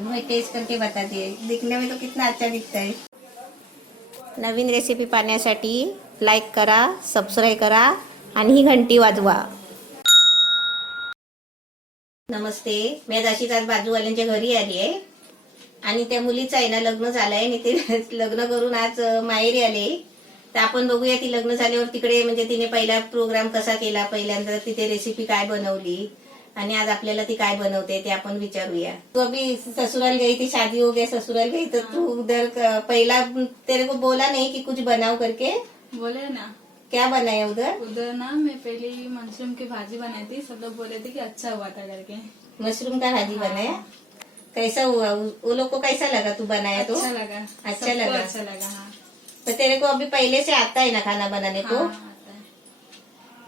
मैं टेस्ट करके बताती है, दिखने में तो कितना अच्छा दिखता है। नवीन रेसिपी पाहण्यासाठी लाईक करा, सबस्क्राईब करा आणि ही घंटी वाजवा। नमस्ते, मी अशीच आज बाजूवाल्यांच्या घरी आली आहे आणि त्या मुलीचं आहे ना लग्न झालंय आणि ते लग्न करून आज माहेरी आले। तर आपण बघूया ती लग्न झाल्यावर तिकडे म्हणजे तिने पहिला प्रोग्राम कसा केला, पहिल्यांदा तिथे रेसिपी काय बनवली आणि आज आपल्याला ती काय बनवते ते आपण विचारूया। तू अभी ससुराल गई थी, शादी हो गया ससुराल गई, तो तू उधर पहला तेरे को बोला नहीं कि कुछ बनाओ करके? बोले ना। क्या बनाया उधर? उधर ना मैं पहले मशरूम की भाजी बनाई थी, सब लोग बोले थे कि अच्छा हुआ था करके। मशरूम का भाजी बनाया? कैसा हुआ? वो लोग को कैसा लगा तू बनाया तो? अच्छा लगा। अच्छा सबको लगा। अच्छा लगा। हाँ, तो तेरे को अभी पहले से आता है ना खाना बनाने को? हाँ, आता है।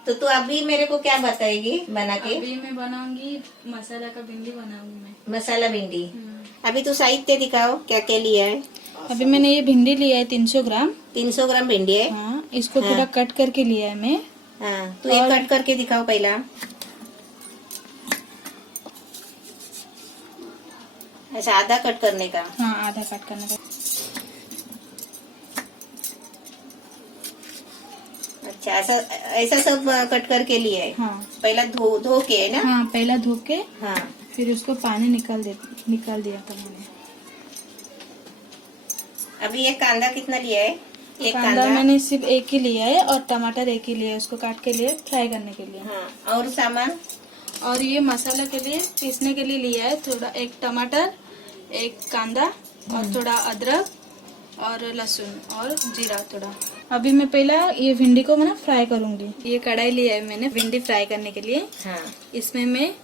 तो तू अभी मेरे को क्या बताएगी बना के? अभी मैं बनाऊंगी मसाला का भिंडी बनाऊंगी मैं। मसाला भिंडी। अभी तू साहित्य दिखाओ, क्या क्या लिया है? अभी मैंने ये भिंडी लिया है 300 ग्राम। 300 ग्राम भिंडी है। हाँ, इसको हाँ। पूरा कट करके लिया है मैं। हाँ, तू एक कट करके दिखाओ पहला। ऐसा आधा कट करने का? हाँ, आधा कट करने का। अच्छा, ऐसा ऐसा सब कट करके लिया है। हाँ, पहला धो के है ना? हाँ, पहला धो के हाँ। फिर उसको पानी निकाल दिया था मैंने। अभी ये कांदा कितना लिया है? एक कांदा मैंने सिर्फ एक ही लिया है और टमाटर एक ही लिया है, उसको काट के लिए फ्राई करने के लिए। हाँ, और सामान? और ये मसाला के लिए पीसने के लिए लिया है थोड़ा, एक टमाटर, एक कांदा और थोड़ा अदरक और लहसुन और जीरा थोड़ा। अभी मैं पहला ये भिंडी को मैं फ्राई करूंगी। ये कढ़ाई लिया है मैंने भिंडी फ्राई करने के लिए। हाँ। इसमें मैं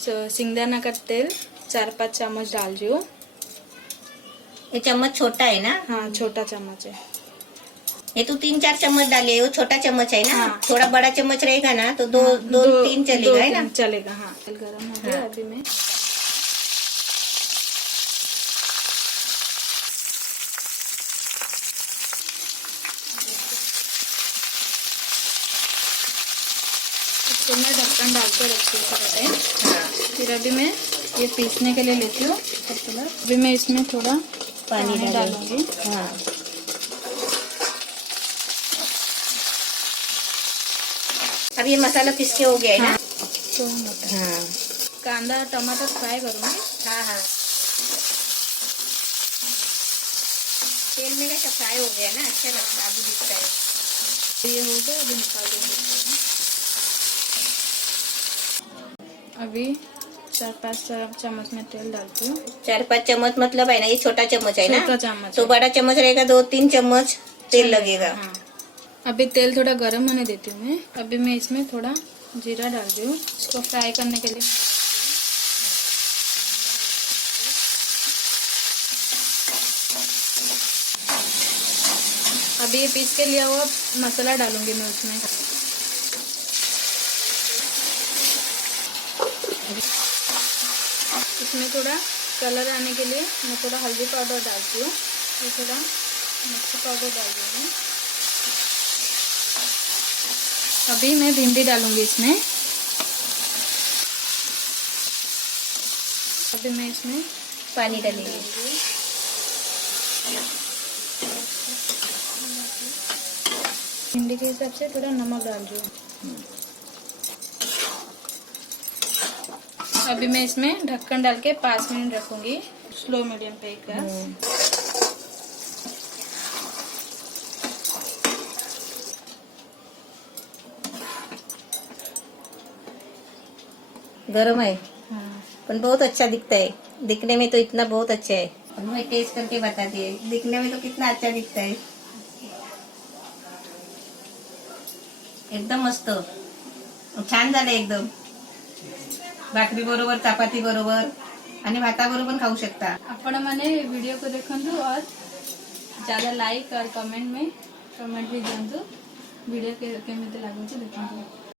सिंगदाना का तेल 4-5 चम्मच डाल रही हूँ। ये चम्मच छोटा है ना? हाँ, छोटा चम्मच है। ये तू 3-4 चम्मच डाले, वो छोटा चम्मच है ना? हाँ। थोड़ा बड़ा चम्मच रहेगा ना तो दो 3 चलेगा है ना? चलेगा। हाँ, तेल गरम हो गया। अभी मैं इसको मैं ढक्कन डाल के रखती हूँ थोड़ा टाइम। हाँ। फिर अभी मैं ये पीसने के लिए लेती हूँ। अभी मैं इसमें थोड़ा पानी डालूंगी। हाँ। अब ये मसाला पीस के हो गया है ना? तो हाँ। कांदा टमाटर फ्राई करूंगी। हाँ हाँ। तेल में कैसा फ्राई हो गया ना, अच्छा लगता अभी दिखता है। ये हो गया, अभी निकाल देंगे। अभी 4-5 चम्मच में तेल डालती हूँ। 4-5 चम्मच मतलब है ना, ये छोटा चम्मच है ना? छोटा चम्मच तो है। बड़ा चम्मच रहेगा 2-3 चम्मच तेल लगेगा। हाँ। अभी तेल थोड़ा गर्म होने देती हूँ मैं। अभी मैं इसमें थोड़ा जीरा डाल रही हूँ, इसको फ्राई करने के लिए। अभी ये पीस के लिया हुआ मसाला डालूंगी मैं उसमें। इसमें थोड़ा कलर आने के लिए मैं थोड़ा हल्दी पाउडर डालती हूँ, ये थोड़ा मिर्ची पाउडर डाल दूँगी। अभी मैं भिंडी डालूंगी इसमें। अभी मैं इसमें पानी डालेंगे। भिंडी के हिसाब से थोड़ा नमक डाल रही हूँ। अभी मैं इसमें ढक्कन डाल के 5 मिनट रखूंगी, स्लो मीडियम पे गैस। गरम है हाँ, पर बहुत अच्छा दिखता है, दिखने में तो इतना बहुत अच्छा है। मैं टेस्ट करके बताती है, दिखने में तो कितना अच्छा दिखता है, एकदम मस्त छान झालं एकदम। भाकरी बरोबर, चपाती बरोबर आणि भाताबरोबर पण खाऊ शकता। आपण मैंने वीडियो को देखंतु और ज़्यादा लाइक और कमेंट भी दियंतु। वीडियो के केमिति लागुची देखंतु।